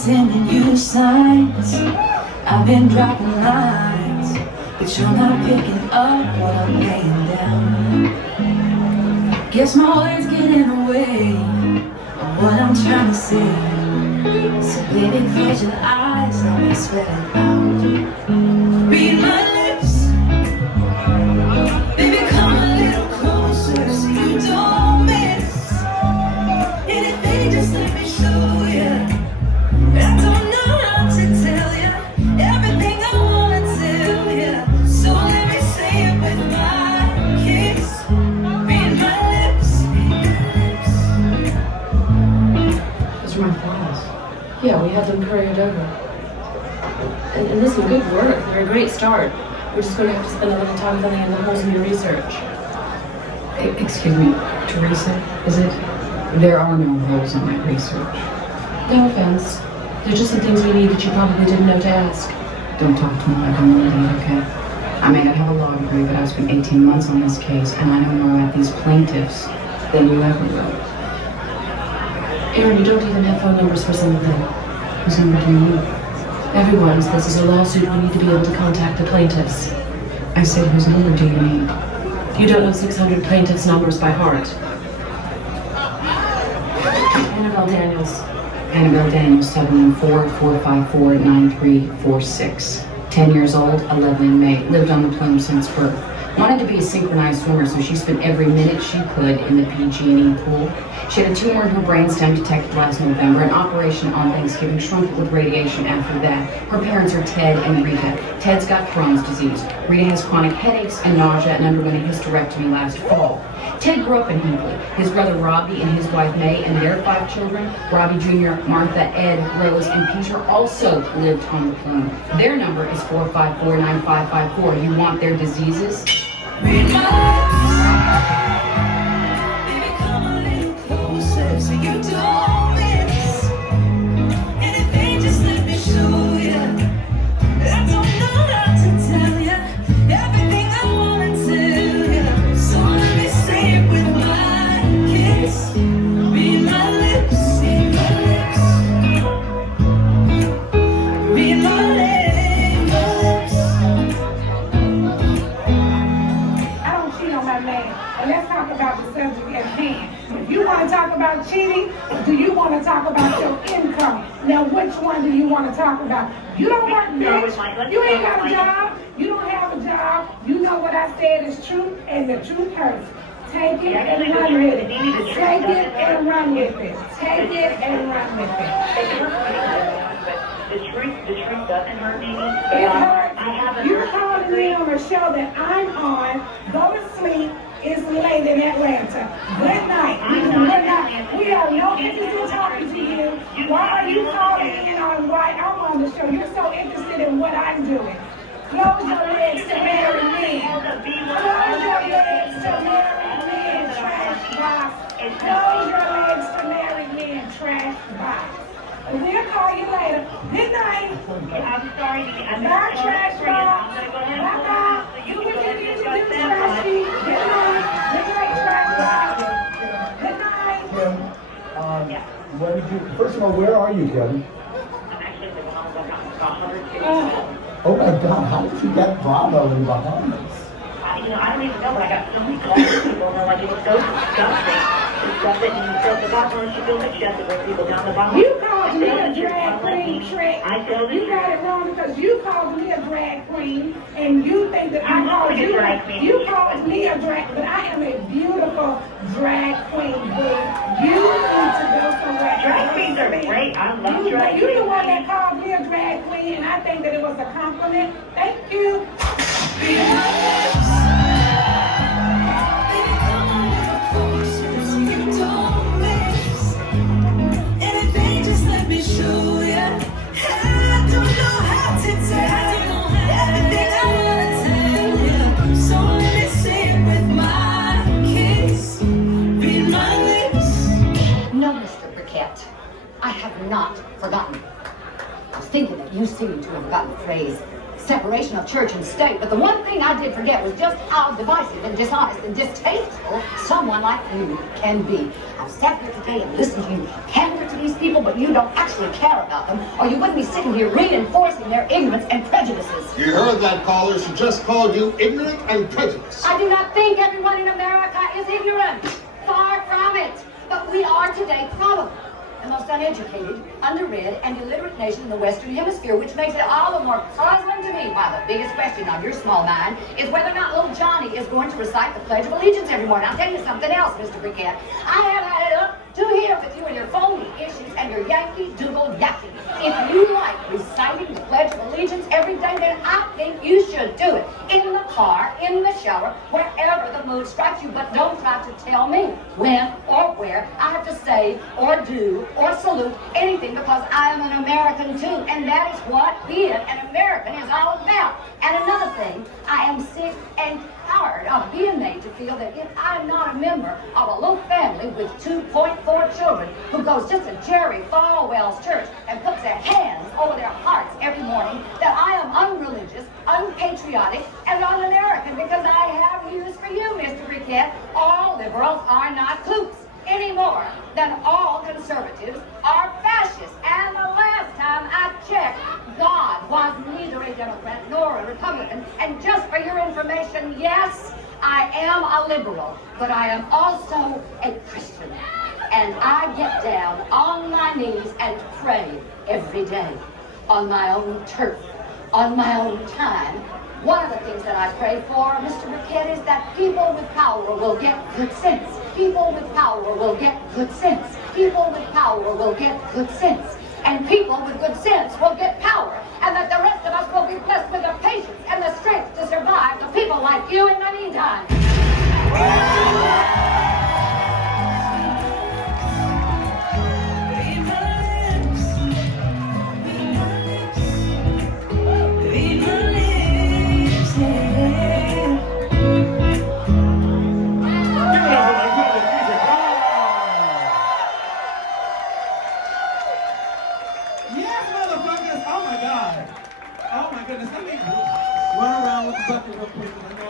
sending you signs. I've been dropping lines, but you're not picking up what I'm laying down. Guess my words get in the way of what I'm trying to say. So baby, close your eyes, let me spell it out. Read my lips, baby, come a little closer so you don't miss anything. Just let me show you. I don't know how to tell you everything I wanna tell you. So let me say it with my kiss. Read my lips, read my lips. Those are my files. Yeah, we had them couriered over. And listen, good work. They're a great start. We're just going to have to spend a little time filling in the holes in your research. Excuse me, Teresa, is it? There are no holes in my research. No offense. There's just some things we need that you probably didn't know to ask. Don't talk to me like I'm an idiot, okay? I may not have a law degree, but I've spent 18 months on this case, and I know more about these plaintiffs than you ever will. Aaron, you don't even have phone numbers for some of them. Whose number do you need? Everyone's. This is a lawsuit. We need to be able to contact the plaintiffs. I said, whose number do you need? You don't know 600 plaintiffs' numbers by heart. Annabelle Daniels. Annabelle Daniels, 714-454-9346. 10 years old, 11 in May. Lived on the plume since birth. Wanted to be a synchronized swimmer, so she spent every minute she could in the PG&E pool. She had a tumor in her brainstem detected last November. An operation on Thanksgiving shrunk it with radiation after that. Her parents are Ted and Rita. Ted's got Crohn's disease. Rita has chronic headaches and nausea and underwent a hysterectomy last fall. Ted grew up in Hinckley. His brother Robbie and his wife May and their 5 children, Robbie Jr., Martha, Ed, Rose, and Peter, also lived on the plume. Their number is 454-9554. You want their diseases? Read my lips, baby, come a little closer so you don't miss anything. Just let me show you. I don't know how to tell you everything I wanna tell you. So let me say it with my kiss. Read my lips, read my lips, read my lips. And let's talk about the subject at hand. If you want to talk about cheating, do you want to talk about your income? Now, which one do you want to talk about? You don't work, bitch. You ain't got a job. You don't have a job. You know what I said is true, and the truth hurts. Take it and run with it. Take it and run with it. Take it and run with it. The truth doesn't hurt me. It hurts. You calling me on a show that I'm on. Go to sleep. It's late in Atlanta. Good night. Good night. We have no interest in talking to you. Why are you calling in on why I'm on the show? You're so interested in what I'm doing. Close your legs to marry me. Close your legs to marry me and trash box. Close your legs to marry me and trash box. We'll call you later. Good night. I'm sorry. Bye, trash box. Bye-bye. You can continue to do trashy. Good night. Good night, trash box. Good night. Kim, what did you, first of all, where are you, Kevin? I'm actually the one about 100 Oh my God, how did you get Bravo in Bahamas? I don't even know, but I got so many calls from people, and they're like, it was so disgusting. The stuff that you felt the Bahamas, she feels like she has to bring people down the Bahamas. You called me a drag queen, Trick. You got it wrong because you called me a drag queen, and you think that I called you. You called me a drag, but I am a beautiful drag queen, boo. You need to go somewhere. Drag queens are great. I love drag queens. You're the one that called me a drag queen, and I think that it was a compliment. Thank you. Read my lips, baby, come a little closer so you don't miss anything. Just let me show you. I don't know how to tell you everything I wanna tell you. So let me say it with my kiss. Read my lips. No, Mr. Briquette, I have not forgotten. I was thinking that you seem to have forgotten the phrase, separation of church and state. But the one thing I did forget was just how divisive and dishonest and distasteful someone like you can be. I've sat here today and listened to you pander to these people, but you don't actually care about them, or you wouldn't be sitting here reinforcing their ignorance and prejudices. You heard that, caller. She just called you ignorant and prejudiced. I do not think everyone in America is ignorant. Far from it. But we are today probably the most uneducated, underread, and illiterate nation in the Western Hemisphere, which makes it all the more puzzling to me why the biggest question on your small mind is whether or not little Johnny is going to recite the Pledge of Allegiance every morning. I'll tell you something else, Mr. Briquette. I have had it up to here with you and your phony issues and your Yankee Doodle yakking. If you like reciting the Pledge of Allegiance every day, then I think you should do it. In the car, in the shower, wherever the mood strikes you. But don't try to tell me when or where I have to say or do or salute anything, because I am an American too. And that is what being an American is all about. And another thing, I am sick and tired of being made to feel that if I'm not a member of a little family with 2.4 children who goes just to Jerry Falwell's church and puts their hands over their hearts every morning, that I am unreligious, unpatriotic, and un-American, because I have news for you, Mr. Briquette. All liberals are not klooks any more than all conservatives are fascists. And the last time I checked, God was neither a Democrat nor a Republican. And just for your information, yes, I am a liberal, but I am also a Christian. And I get down on my knees and pray every day on my own turf, on my own time. One of the things that I pray for, Mr. Briquette, is that people with power will get good sense. People with power will get good sense. People with power will get good sense. And people with good sense will get power. And that the rest of us will be blessed with the patience and the strength to survive the people like you in the meantime. Read my lips. Read my lips, yeah. Yes, motherfuckers! Oh my God! Oh my goodness! Let me run around with the bucket real quick. I know